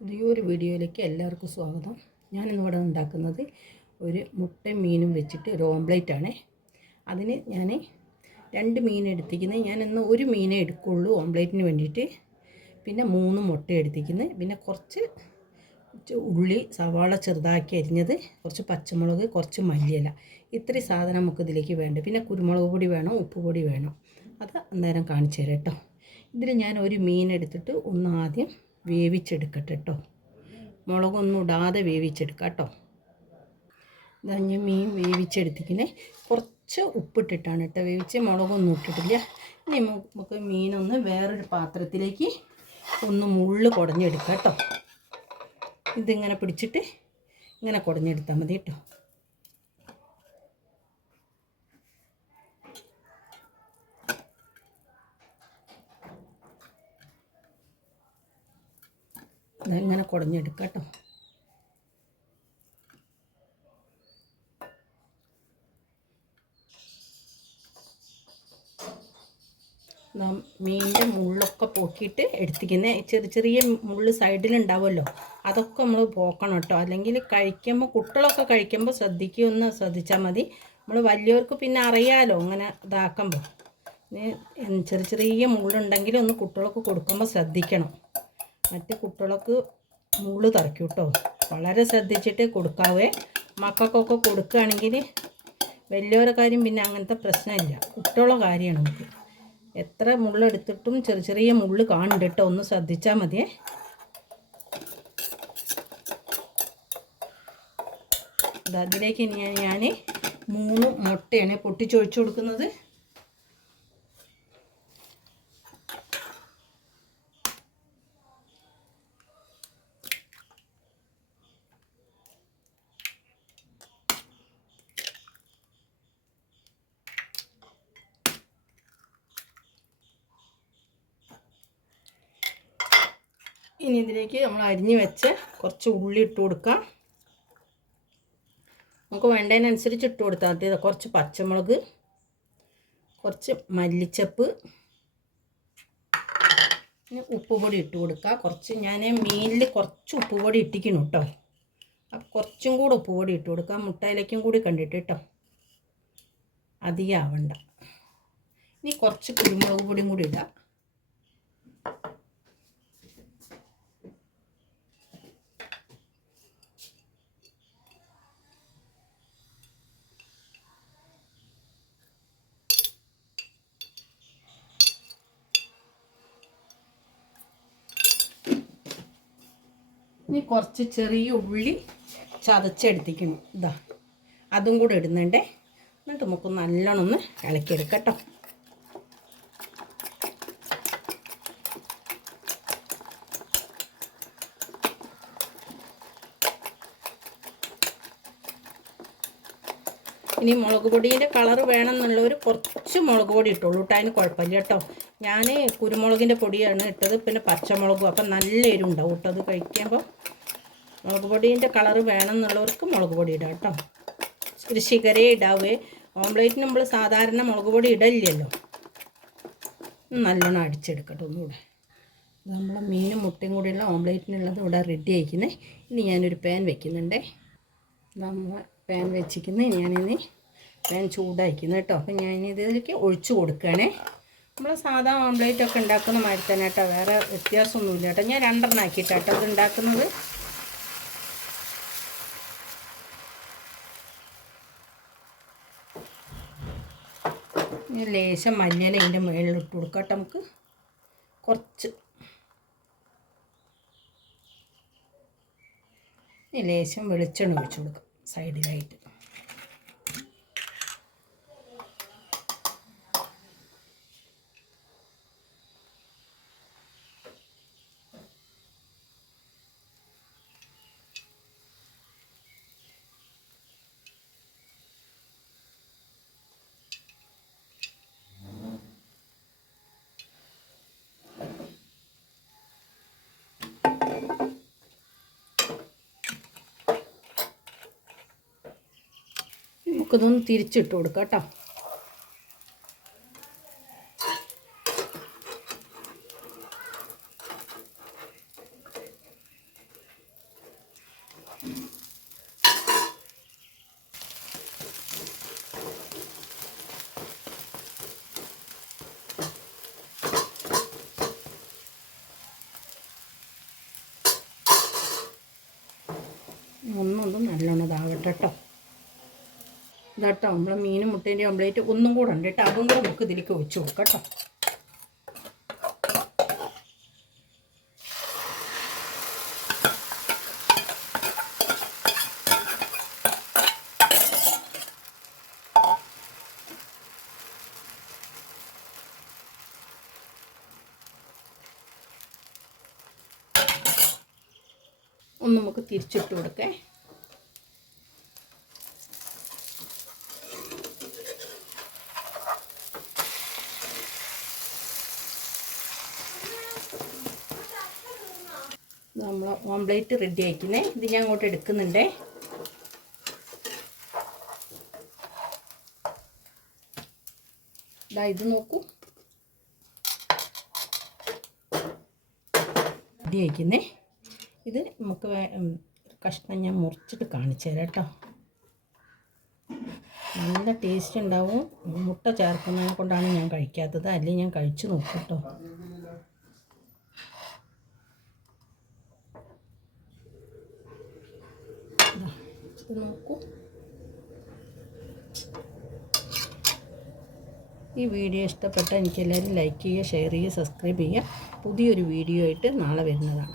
പുതിയൊരു വീഡിയോയിലേക്ക് എല്ലാവർക്കും സ്വാഗതം. ഞാനിന്നിവിടെ ഉണ്ടാക്കുന്നത് ഒരു മുട്ടയും മീനും വെച്ചിട്ട് ഒരു ഓംപ്ലേറ്റ് ആണ്. അതിന് ഞാൻ രണ്ട് മീൻ എടുത്തിരിക്കുന്നത് ഞാൻ ഇന്ന് ഒരു മീനേ എടുക്കുള്ളൂ ഓംപ്ലേറ്റിന് വേണ്ടിയിട്ട്. പിന്നെ മൂന്ന് മുട്ട എടുത്തിരിക്കുന്നത് പിന്നെ കുറച്ച് ഉള്ളി സവാള ചെറുതാക്കി അരിഞ്ഞത് കുറച്ച് പച്ചമുളക് കുറച്ച് മല്ലിയില. ഇത്രയും സാധനം നമുക്ക് ഇതിലേക്ക് വേണ്ട. പിന്നെ കുരുമുളക് പൊടി വേണം ഉപ്പ് പൊടി വേണം. അത് അന്നേരം കാണിച്ചു തരാം കേട്ടോ. ഇതിൽ ഞാൻ ഒരു മീൻ എടുത്തിട്ട് ഒന്ന് ആദ്യം വേവിച്ചെടുക്കട്ടെ കേട്ടോ മുളകൊന്നും ഇടാതെ വേവിച്ചെടുക്കാം കേട്ടോ ഇതാ ഞാൻ മീൻ വേവിച്ചെടുത്തിങ്ങനെ കുറച്ച് ഉപ്പിട്ടിട്ടാണ് കേട്ടോ വേവിച്ച്. മുളകൊന്നും ഇട്ടിട്ടില്ല. ഇനി നമുക്ക് മീനൊന്ന് വേറൊരു പാത്രത്തിലേക്ക് ഒന്ന് മുള്ള് കുടഞ്ഞെടുക്കാം കേട്ടോ ഇതിങ്ങനെ പിടിച്ചിട്ട് ഇങ്ങനെ കുടഞ്ഞെടുത്താൽ മതി കേട്ടോ ഇങ്ങനെ കുടഞ്ഞെടുക്കാം കേട്ടോ. മീനിന്റെ മുള്ളൊക്കെ പോക്കിയിട്ട് എടുത്തിരിക്കുന്ന. ചെറിയ ചെറിയ മുള്ള് സൈഡിലുണ്ടാവുമല്ലോ. അതൊക്കെ നമ്മൾ പോക്കണം കേട്ടോ. അല്ലെങ്കിൽ കഴിക്കുമ്പോൾ കുട്ടികളൊക്കെ കഴിക്കുമ്പോൾ ശ്രദ്ധിക്കുമെന്ന് ശ്രദ്ധിച്ചാൽ മതി. നമ്മൾ വലിയവർക്ക് പിന്നെ അറിയാമല്ലോ അങ്ങനെ ഇതാക്കുമ്പോൾ ചെറിയ ചെറിയ മുള്ളുണ്ടെങ്കിൽ ഒന്ന് കുട്ടികൾക്ക് കൊടുക്കുമ്പോൾ ശ്രദ്ധിക്കണം. മറ്റ് കുട്ടികൾക്ക് മുൾ തറയ്ക്കും കേട്ടോ വളരെ ശ്രദ്ധിച്ചിട്ട് കൊടുക്കാവേ. മക്കൾക്കൊക്കെ കൊടുക്കുകയാണെങ്കിൽ വലിയവരുടെ കാര്യം പിന്നെ അങ്ങനത്തെ പ്രശ്നമില്ല. കുട്ടികളുടെ കാര്യമാണ് നമുക്ക് എത്ര മുള്ളെടുത്തിട്ടും ചെറിയ ചെറിയ മുള്ള് കാണുന്നുണ്ട് കേട്ടോ ഒന്ന് ശ്രദ്ധിച്ചാൽ മതിയേ. അതിലേക്ക് ഞാൻ ഞാൻ മൂന്ന് മുട്ടയാണ് പൊട്ടിച്ചൊഴിച്ചു കൊടുക്കുന്നത്. ഇനി ഇതിലേക്ക് നമ്മൾ അരിഞ്ഞു വെച്ച് കുറച്ച് ഉള്ളി ഇട്ട് കൊടുക്കാം. നമുക്ക് വേണ്ടതിനനുസരിച്ച് ഇട്ട് കൊടുത്താൽ മതി. കുറച്ച് പച്ചമുളക് കുറച്ച് മല്ലിച്ചപ്പ് പിന്നെ ഉപ്പുപൊടി ഇട്ട് കൊടുക്കുക കുറച്ച് ഞാൻ മീനിൽ കുറച്ച് ഉപ്പുപൊടി ഇട്ടിക്കണം കേട്ടോ. അപ്പം കുറച്ചും കൂടെ ഉപ്പുപൊടി ഇട്ട് കൊടുക്കുക മുട്ടയിലേക്കും കൂടി കണ്ടിട്ട് കേട്ടോ. അധികം ആവണ്ട. ഇനി കുറച്ച് കുരുമുളക് പൊടിയും കൂടി ഇടാം. ഇനി കുറച്ച് ചെറിയ ഉള്ളി ചതച്ചെടുത്തിക്കണം. ഇതാ അതും കൂടെ ഇടുന്നുണ്ടേ. എന്നിട്ട് നമുക്ക് നല്ലോണം ഒന്ന് ഇളക്കിയെടുക്കാം ഇനി മുളക് പൊടിയുടെ കളർ വേണമെന്നുള്ളവർ കുറച്ച് മുളക് പൊടി ഇട്ടുള്ളൂ കേട്ടോ അതിന് കുഴപ്പമില്ല കേട്ടോ. ഞാൻ കുരുമുളകിന്റെ പൊടിയാണ് ഇട്ടത് പിന്നെ പച്ചമുളകും അപ്പം നല്ല എരിവുണ്ടാവും കേട്ടോ അത് കഴിക്കുമ്പോൾ മുളക് പൊടീന്റെ കളർ വേണമെന്നുള്ളവർക്ക് മുളക് പൊടി ഇടാം കേട്ടോ. ഒരു ശിഖരേ ഇടാവേ. ഓംലേറ്റിന് നമ്മൾ സാധാരണ മുളക് പൊടി ഇടലില്ലല്ലോ. നല്ലോണം അടിച്ചെടുക്കട്ടെ ഒന്നുകൂടെ. നമ്മളെ മീനും മുട്ടയും കൂടിയുള്ള ഓംലേറ്റിനുള്ളത് ഇവിടെ റെഡി ആയിരിക്കുന്നത് ഇനി ഞാനൊരു പാൻ വെക്കുന്നുണ്ടേ. നമ്മൾ പാൻ വെച്ചിരിക്കുന്നത് ഞാനിനി പാൻ ചൂടായിരിക്കുന്നു കേട്ടോ. അപ്പം ഞാൻ ഇതിലേക്ക് ഒഴിച്ച് കൊടുക്കുകയാണേ. നമ്മൾ സാധാ ഓംലേറ്റ് ഒക്കെ ഉണ്ടാക്കുന്ന മാതിരി തന്നെ കേട്ടോ. വേറെ വ്യത്യാസമൊന്നുമില്ല കേട്ടോ. ഞാൻ രണ്ടെണ്ണം ആക്കിയിട്ടാട്ടോ ഇത് ഉണ്ടാക്കുന്നത്. ലേശം മല്ലിയില അതിന്റെ മുകളിൽ ഇട്ട് കൊടുക്കാം നമുക്ക്. കുറച്ച്. ലേശം വെളിച്ചെണ്ണ ഒഴിച്ചു കൊടുക്കാം. സൈഡിലായിട്ട് നമുക്കിതൊന്ന് തിരിച്ചിട്ട് കൊടുക്കാം കേട്ടോ. ഒന്നൊന്നും നല്ലോണം കേട്ടോ. ഇതാട്ടോ നമ്മൾ മീനും മുട്ടേന്റെ ഓംലേറ്റ് ഒന്നും കൂടെ ഉണ്ട് കേട്ടോ. അതും കൂടെ നമുക്ക് ഇതിലേക്ക് വെച്ച് കൊടുക്കാം ഒന്ന് നമുക്ക് തിരിച്ചിട്ട് കൊടുക്കേ. നമ്മൾ ഓംപ്ലേറ്റ് റെഡി ആയിക്കുന്നേ. ഇത് ഞാൻ അങ്ങോട്ട് എടുക്കുന്നുണ്ടേ. ഇതാ ഇത് നോക്കൂ. റെഡി ആയിക്കുന്നേ. ഇത് നമുക്ക് കഷ്ണം ഞാൻ മുറിച്ചിട്ട് കാണിച്ചു തരാം കേട്ടോ. നല്ല ടേസ്റ്റ് ഉണ്ടാവും. മുട്ട ചേർക്കുന്നതിനെ കൊണ്ടാണ് ഞാൻ കഴിക്കാത്തത്. അല്ലെങ്കിൽ ഞാൻ കഴിച്ചു നോക്കും കേട്ടോ ദാ, ഇത് നോക്കൂ. ഈ വീഡിയോ ഇഷ്ടപ്പെട്ട എനിക്കെല്ലാവരും ലൈക്ക് ചെയ്യുക ഷെയർ ചെയ്യുക സബ്സ്ക്രൈബ് ചെയ്യുക. പുതിയൊരു വീഡിയോ ആയിട്ട് നാളെ വരുന്നതാണ്.